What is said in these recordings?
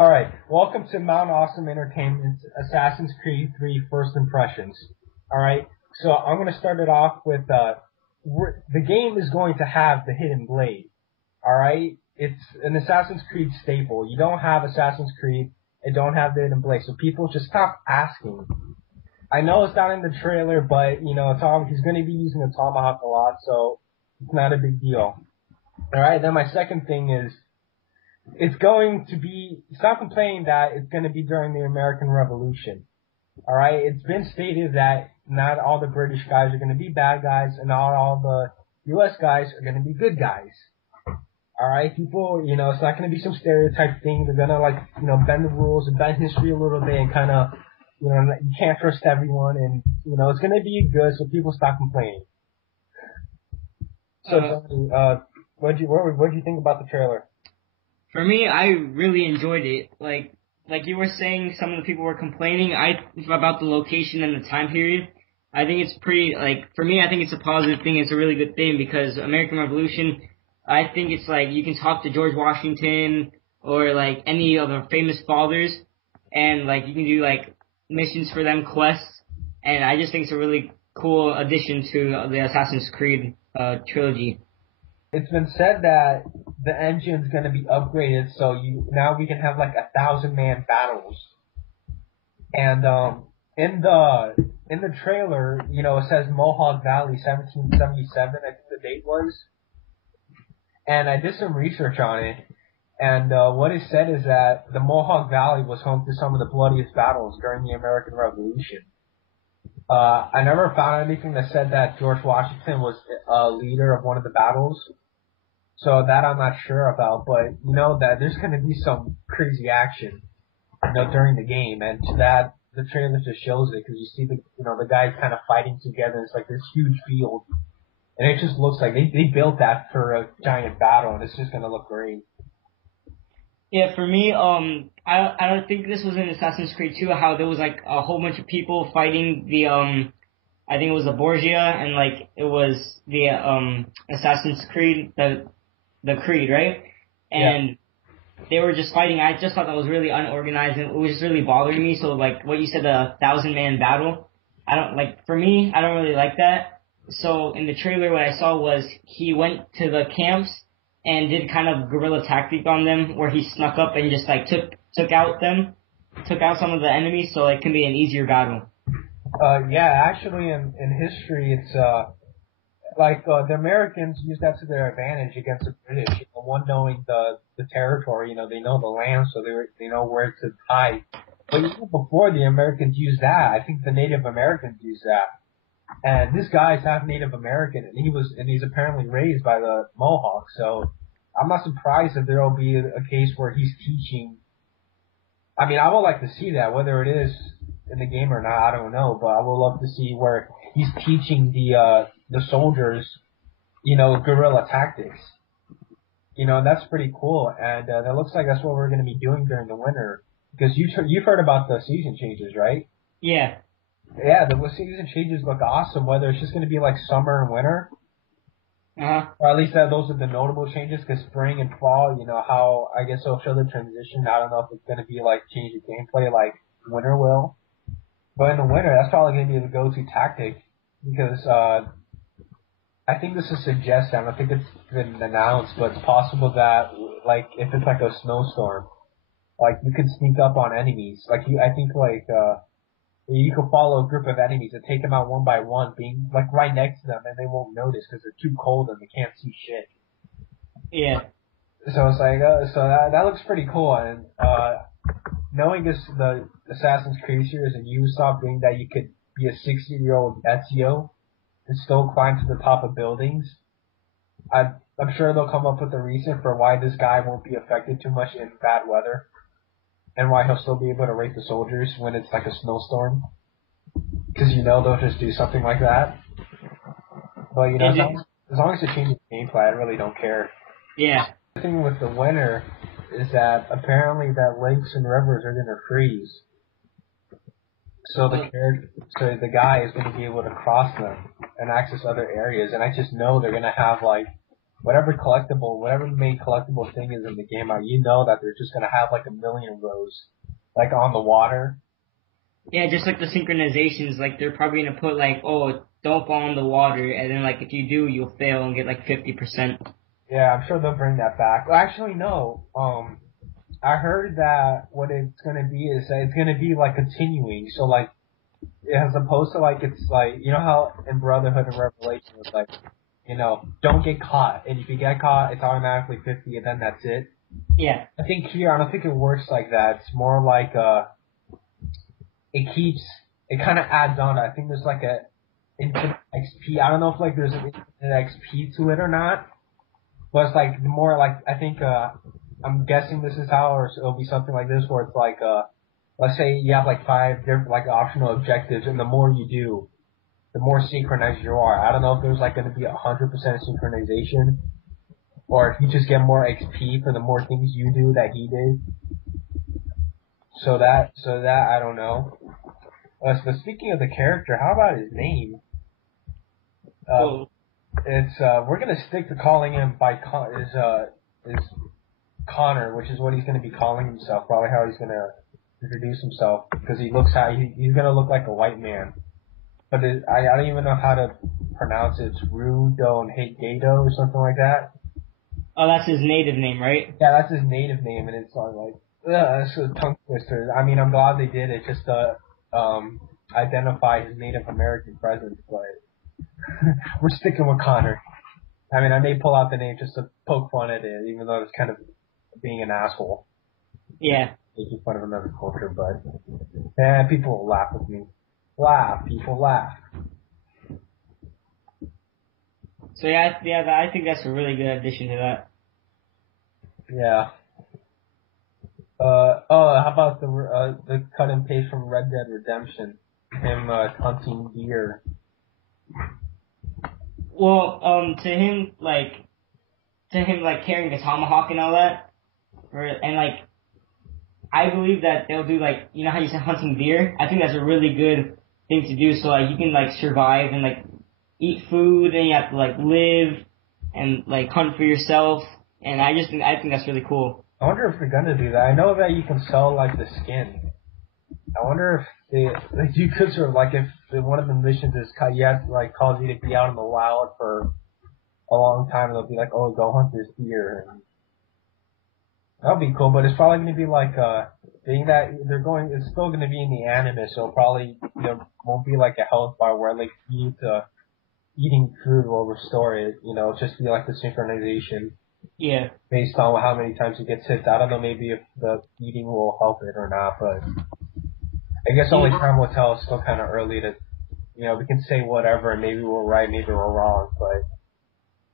Alright, welcome to Mount Awesome Entertainment's Assassin's Creed 3 First Impressions. Alright, so I'm going to start it off with, the game is going to have the Hidden Blade. Alright, it's an Assassin's Creed staple. You don't have Assassin's Creed, and don't have the Hidden Blade, so people just stop asking. I know it's not in the trailer, but, you know, he's going to be using the Tomahawk a lot, so it's not a big deal. Alright, then my second thing is, stop complaining that it's going to be during the American Revolution. Alright, it's been stated that not all the British guys are going to be bad guys, and not all the US guys are going to be good guys. Alright, people, you know, it's not going to be some stereotype thing. They're going to, bend the rules and bend history a little bit and kind of, you can't trust everyone, and, it's going to be good, so people stop complaining. So, what'd you think about the trailer? For me, I really enjoyed it. Like you were saying, some of the people were complaining about the location and the time period. I think it's pretty, for me, I think it's a positive thing. It's a really good thing because American Revolution, I think it's you can talk to George Washington or any of the famous fathers, and you can do missions for them, quests, and I just think it's a really cool addition to the Assassin's Creed trilogy. It's been said that the engine's going to be upgraded, so now we can have 1,000-man battles. And in the trailer, it says Mohawk Valley 1777, I think the date was. And I did some research on it, and what it said is that the Mohawk Valley was home to some of the bloodiest battles during the American Revolution. I never found anything that said that George Washington was a leader of one of the battles. So that I'm not sure about, but that there's going to be some crazy action, during the game, and to that the trailer just shows it because you see the guys kind of fighting together. It's this huge field, and it just looks like they built that for a giant battle, and it's just going to look great. Yeah, for me, I don't think this was in Assassin's Creed 2, how there was a whole bunch of people fighting the I think it was the Borgia, and it was the Assassin's Creed, the Creed, right? And they were just fighting. I just thought that was really unorganized, and it was just really bothering me. So what you said, the 1,000-man battle, for me, I don't really like that. So in the trailer, what I saw was he went to the camps and did kind of guerrilla tactic on them, where he snuck up and just took out some of the enemies, so it can be an easier battle. Actually, in history, it's the Americans used that to their advantage against the British. One knowing the territory, they know the land, so they know where to hide. But even before the Americans used that, I think the Native Americans used that. And this guy's half Native American, and he's apparently raised by the Mohawks. So I'm not surprised if there will be a case where he's teaching. I mean, I would like to see that, whether it is in the game or not, I don't know. But I would love to see where he's teaching the soldiers, guerrilla tactics. That's pretty cool, and that looks like that's what we're going to be doing during the winter. Because you've heard about the season changes, right? Yeah. Yeah, the season changes look awesome, whether it's just going to be summer and winter. Uh-huh. Or at least those are the notable changes, because spring and fall, how, I guess it'll show the transition. I don't know if it's going to be change the gameplay like winter will. But in the winter, that's probably going to be the go-to tactic, because I think this is a suggestion. I don't think it's been announced, but it's possible that, if it's a snowstorm, you can sneak up on enemies. I think, you can follow a group of enemies and take them out one by one, being, right next to them, and they won't notice because they're too cold and they can't see shit. Yeah. So it's so that looks pretty cool, and, knowing the Assassin's Creed series and Ubisoft being that you could be a 60-year-old Ezio and still climb to the top of buildings, I'm sure they'll come up with a reason for why this guy won't be affected too much in bad weather, and why he'll still be able to rape the soldiers when it's a snowstorm. Because they'll just do something like that. But as long as it changes gameplay, I really don't care. Yeah. The thing with the winter is that apparently that lakes and rivers are gonna freeze. So the guy is gonna be able to cross them and access other areas, and I just know they're gonna have whatever collectible, whatever the main collectible thing is in the game, you know that they're just gonna have like a million of those, like on the water. Yeah, just like the synchronizations, like they're probably gonna put like, oh, don't fall in the water, and then like if you do, you'll fail and get like 50%. Yeah, I'm sure they'll bring that back. Well, actually, no. I heard that what it's gonna be is that it's gonna be like continuing. So like, as opposed to like it's like you know how in Brotherhood and Revelation it's like, don't get caught, and if you get caught, it's automatically 50, and then that's it. Yeah. I think here, I don't think it works like that. It's more like it kind of adds on. I think there's like a infinite XP. I don't know if like there's an infinite XP to it or not, but it's like the more like I think I'm guessing this is how, or it'll be something like this where it's like let's say you have like 5 different like optional objectives, and the more you do, the more synchronized you are. I don't know if there's like going to be 100% synchronization, or if you just get more XP for the more things you do that he did. So that I don't know. But speaking of the character, how about his name? Well, It's we're gonna stick to calling him by is Connor, which is what he's gonna be calling himself. Probably how he's gonna introduce himself, because he's gonna look like a white man. But I don't even know how to pronounce it. It's Rudo and Gato or something like that. oh, that's his native name, right? Yeah, that's his native name, and it's like, that's a tongue twister. I mean, I'm glad they did it just to identify his Native American presence, but we're sticking with Connor. I mean, I may pull out the name just to poke fun at it, even though it's kind of being an asshole, Yeah. making fun of another culture, but people will laugh with me. Laugh, people laugh. So yeah, I think that's a really good addition to that. Yeah. How about the cut and paste from Red Dead Redemption? Him hunting deer. Well, to him like carrying the tomahawk and all that, and like I believe that they'll do like you know how you said hunting deer. I think that's a really good thing to do. So like you can like survive and like eat food, and you have to like live and like hunt for yourself. And I think that's really cool. I wonder if they're gonna do that. I know that you can sell like the skin. I wonder if you could sort of like if one of the missions is you have to like cause you to be out in the wild for a long time, and they'll be like, oh, go hunt this deer. And that'll be cool, but it's probably going to be like being that it's still going to be in the anime, so probably there won't be like a health bar where like eating food will restore it. It'll just be like the synchronization. Yeah. Based on how many times it gets hit. I don't know maybe if the eating will help it or not, but I guess only time will tell. It's still kind of early to, we can say whatever, and maybe we're right, maybe we're wrong, but.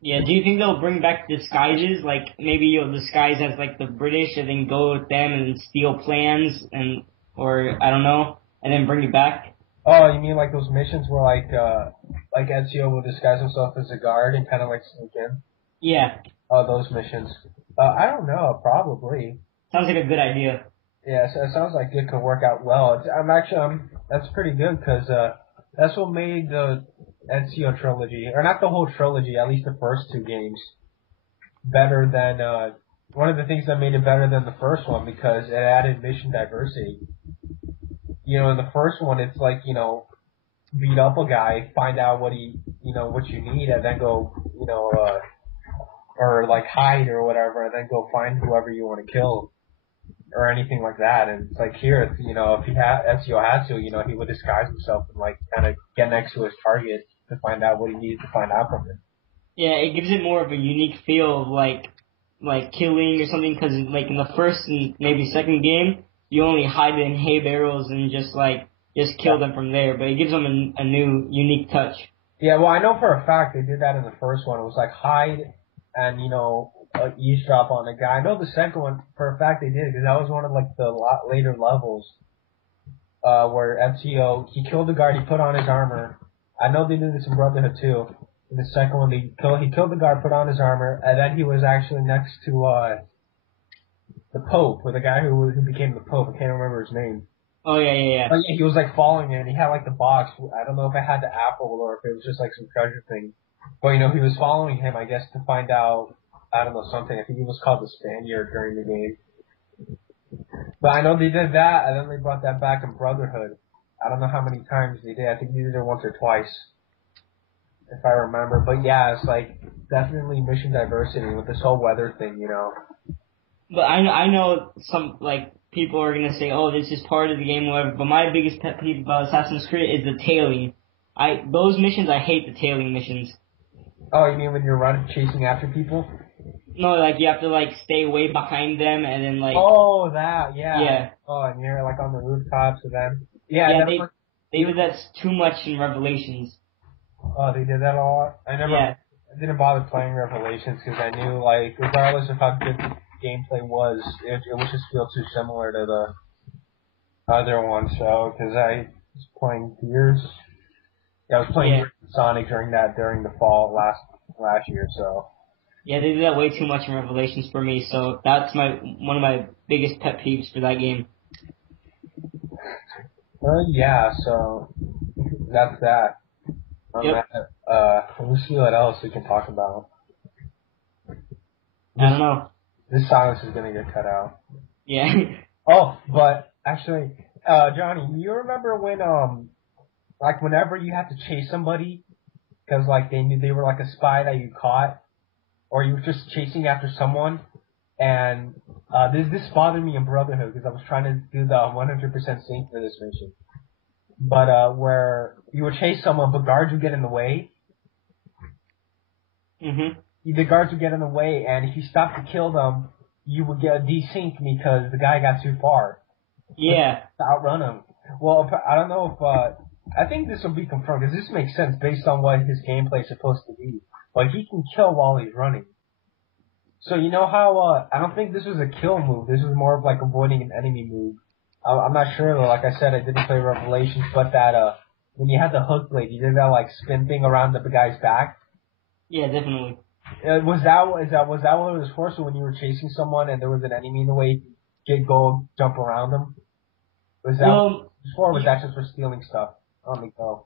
Yeah, do you think they'll bring back disguises? Like, maybe you'll disguise as, like, the British and then go with them and steal plans or, I don't know, and then bring it back? Oh, you mean like those missions where, like Ezio will disguise himself as a guard and kind of, like, sneak in? Yeah. Oh, those missions. I don't know, probably. Sounds like a good idea. Yeah, so it sounds like it could work out well. That's pretty good, because, that's what made the Ezio trilogy, or not the whole trilogy, at least the first 2 games, better than, one of the things that made it better than the first one, because it added mission diversity. In the first one, it's like, beat up a guy, find out what what you need, and then go, or like hide or whatever, and then go find whoever you want to kill, or anything like that. And it's like here, if Ezio had to, he would disguise himself and like kind of get next to his target to find out what he needed to find out from him. Yeah, it gives it more of a unique feel of like killing or something, because like in the first and maybe second game, you only hide in hay barrels and just kill them from there, but it gives them a new unique touch. Yeah, well, I know for a fact they did that in the first one. It was like hide and, eavesdrop on a guy. I know the second one for a fact they did, because that was one of like the later levels, where Ezio, he killed the guard, he put on his armor. I know they did this in Brotherhood too. In the second one, he killed the guard, put on his armor, and then he was actually next to, the Pope, or the guy who became the Pope. I can't remember his name. Oh, yeah. But yeah, he was like following it, and he had like the box. I don't know if it had the apple or if it was just like some treasure thing. But he was following him, I guess, to find out, I don't know, something. I think he was called the Spaniard during the game. But I know they did that, and then they brought that back in Brotherhood. I don't know how many times they did. I think they did it once or twice, if I remember. But yeah, it's like definitely mission diversity with this whole weather thing. But I know some like people are gonna say, oh, this is part of the game, whatever. But my biggest pet peeve about Assassin's Creed is the tailing. Those missions, I hate the tailing missions. Oh, you mean when you're chasing after people? No, like you have to like stay way behind them and then like. Oh, that, yeah. Yeah. Oh, and you're like on the rooftops and then. Yeah, Yeah, they did that too much in Revelations. Oh, they did that a lot? Yeah. I didn't bother playing Revelations because I knew, like, regardless of how good the gameplay was, it would just feel too similar to the other one, so, because I was playing Gears. Yeah, I was playing Sonic during the fall last year, so. Yeah, they did that way too much in Revelations for me, so that's one of my biggest pet peeves for that game. Yeah, so that's that. Yep. Let me see what else we can talk about. I don't know. This silence is gonna get cut out. Yeah. Oh, but actually, Johnny, you remember when like whenever you had to chase somebody because like they knew they were like a spy that you caught, or you were just chasing after someone, and this bothered me in Brotherhood because I was trying to do the 100% sync for this mission, but where you would chase someone but guards would get in the way. Mhm. The guards would get in the way, and if you stopped to kill them, you would get a desync because the guy got too far. Yeah. To outrun him. Well, I don't know if I think this will be confirmed because this makes sense based on what his gameplay is supposed to be. Like he can kill while he's running. So you know how I don't think this was a kill move. This was more of like avoiding an enemy move. I'm not sure though. Like I said, I didn't play Revelations, but that when you had the hook blade, you did that like spin thing around the guy's back. Yeah, definitely. Was that what it was for? So when you were chasing someone and there was an enemy in the way, go jump around them. Was that before? Or was that just for stealing stuff on the go?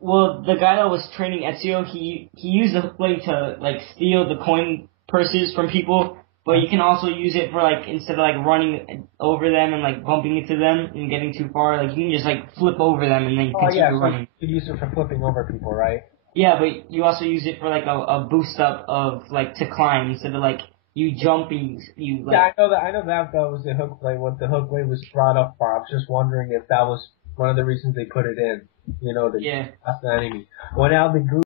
Well, the guy that was training Ezio, he used the hook blade to like steal the coin purses from people, but you can also use it for like instead of like running over them and like bumping into them and getting too far, like you can just like flip over them and then continue running. You could use it for flipping over people, right? Yeah, but you also use it for like a boost up of like to climb instead of like you jumping. You like. Yeah, I know that was the hook blade. What the hook blade was brought up for. I was just wondering if that was one of the reasons they put it in. The enemy. Well, now the